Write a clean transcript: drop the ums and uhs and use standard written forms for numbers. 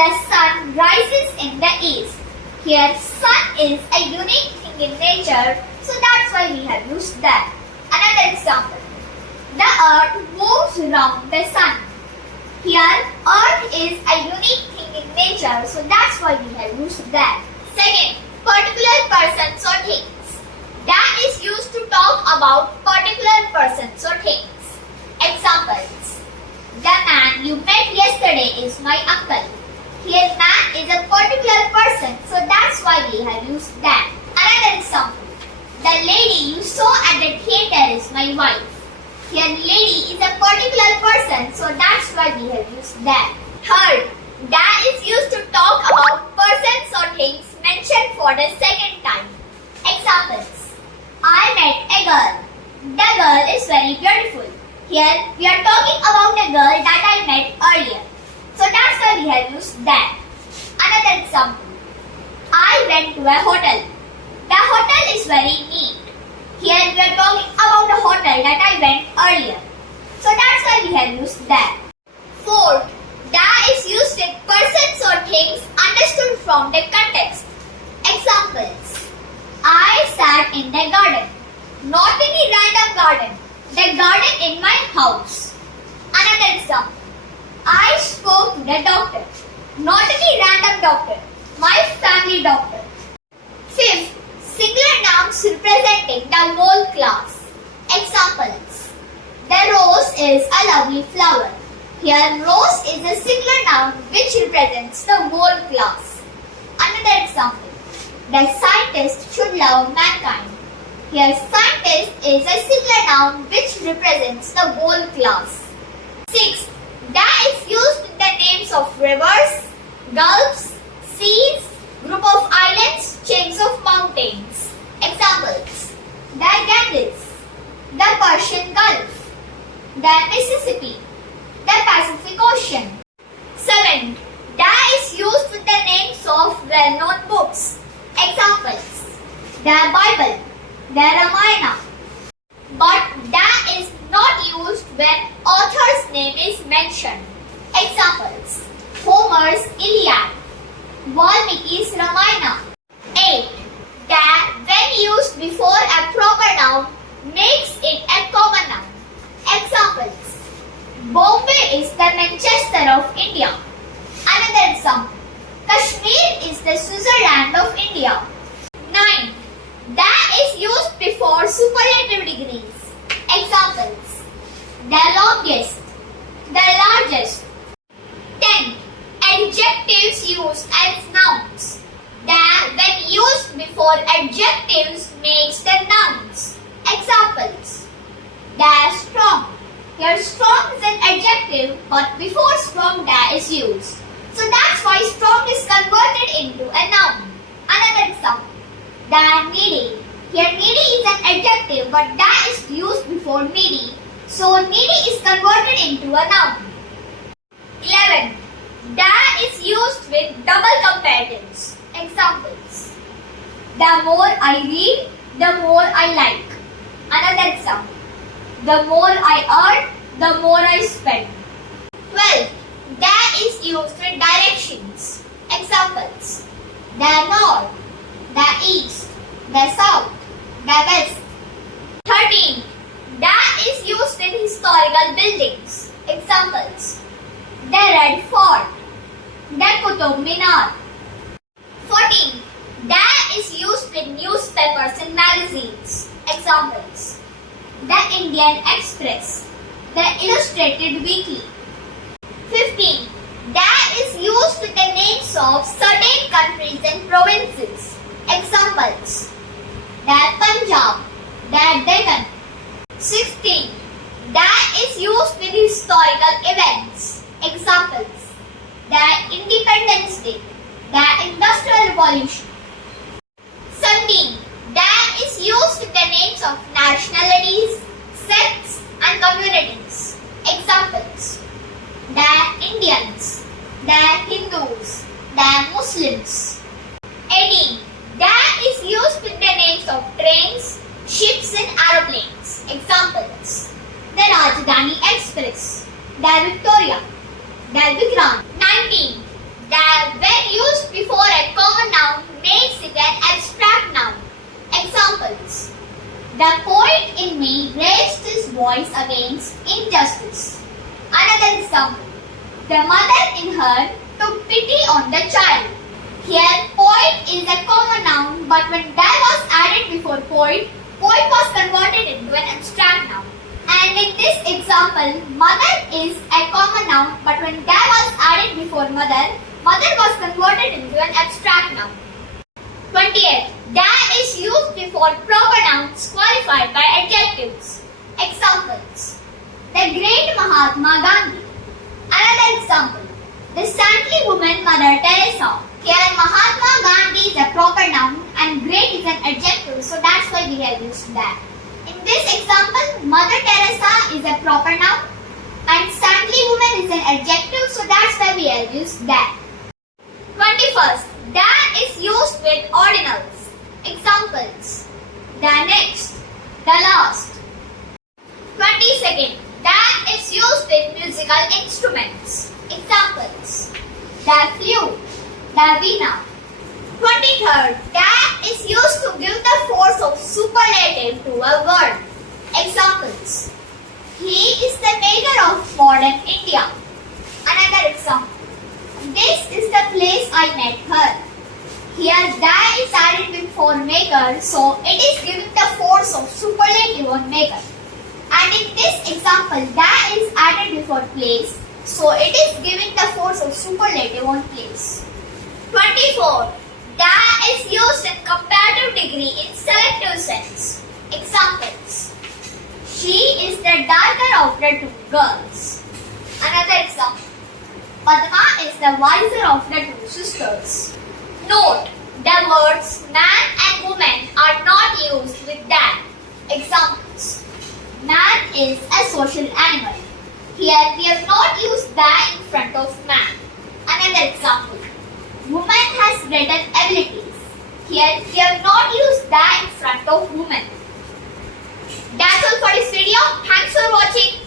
The sun rises in the east. Here, sun is a unique thing in nature, so that's why we have used that. Another example. The earth moves around the sun. Here, earth is a unique thing in nature, so that's why we have used that. Second, particular persons or things. That is used to talk about particular persons or things. Examples. The man you met yesterday is my uncle. Here, man is a particular person, so that's why we have used that. Another example. The lady you saw at the theater is my wife. Here, lady is a particular person, so that's why we have used that. Third, that is used to talk about persons or things mentioned for the second time. Examples. I met a girl. The girl is very beautiful. Here, we are talking about a girl that I met earlier. So that's why we have used that. Another example. I went to a hotel. The hotel is very neat. Here we are talking about a hotel that I went earlier. So that's why we have used that. Fourth, that is used with persons or things understood from the context. Examples. I sat in the garden. Not any random garden. The garden in my house. Another example. I spoke to the doctor. Not any random doctor. My family doctor. Fifth, singular nouns representing the whole class. Examples. The rose is a lovely flower. Here, rose is a singular noun which represents the whole class. Another example. The scientist should love mankind. Here, scientist is a singular noun which represents the whole class. Sixth, that is used in the names of rivers, gulfs, seas, group of islands, chains of mountains. Examples. The Ganges, the Persian Gulf, the Mississippi, the Pacific Ocean. Seventh, that is used with the names of well-known books. Examples. The Bible, the Ramayana. But that is not used when author's name is mentioned. Examples. Homer's Iliad, Valmiki's Ramayana. 8. That when used before a proper noun makes it a common noun. Examples. Bombay is the Manchester of India. Another example. Kashmir is the Switzerland of India. 9. That is used before superlative degrees. Examples. The longest, the largest. 10. Adjectives used as nouns. That when used before adjectives makes the nouns. Examples. The strong. Here strong is an adjective, but before strong that is used. So that's why strong is converted into a noun. Another example. The needy. Here needy is an adjective, but that is used before needy. So needy is converted into a noun. 11. That is used with double comparatives. Examples. The more I read, the more I like. Another example. The more I earn, the more I spend. 12. That is used with directions. Examples. The north, the east, the south, the west. 13. That is used with historical buildings. Examples. The Red Fort, the Qutub Minar. 14. That is used with newspapers and magazines. Examples. The Indian Express, the Illustrated Weekly. 15. That is used with the names of certain countries and provinces. Examples. The Punjab, the Deccan. 16. That is used with historical events. Examples. The Independence Day, the Industrial Revolution. 17. That is used with the names of nationalities, sects and communities. Examples. The Indians, the Hindus, the Muslims. 18. That is used with the names of trains, ships and aeroplanes. Examples. The Rajdhani Express, the Victoria, the Vikrant. 19. That voice against injustice. Another example. The mother in her took pity on the child. Here, poet is a common noun, but when there was added before poet, poet was converted into an abstract noun. And in this example, mother is a common noun, but when there was added before mother, mother was converted into an abstract noun. 28. There is used before proper nouns qualified by adjectives. Examples. The great Mahatma Gandhi. Another example. The saintly woman Mother Teresa. Here Mahatma Gandhi is a proper noun and great is an adjective, so that's why we have used that. In this example, Mother Teresa is a proper noun and saintly woman is an adjective, so that's why we have used that. 21st. That is used with ordinals. Examples. The next. The last. 22nd. That is used with musical instruments. Examples. The flute. The veena. 23rd. That is used to give the force of superlative to a word. Examples. He is the maker of modern India. Another example. This is the place I met her. Here that is added before maker, so it is giving the force of superlative on maker. And in this example, that is added before place, so it is giving the force of superlative on place. 24. That is used in comparative degree in selective sense. Examples. She is the darker of the two girls. Another example. Padma is the wiser of the two sisters. Note, the words man and woman are not used with that. Examples. Man is a social animal. Here we have not used that in front of man. Another example. Woman has greater abilities. Here we have not used that in front of woman. That's all for this video. Thanks for watching.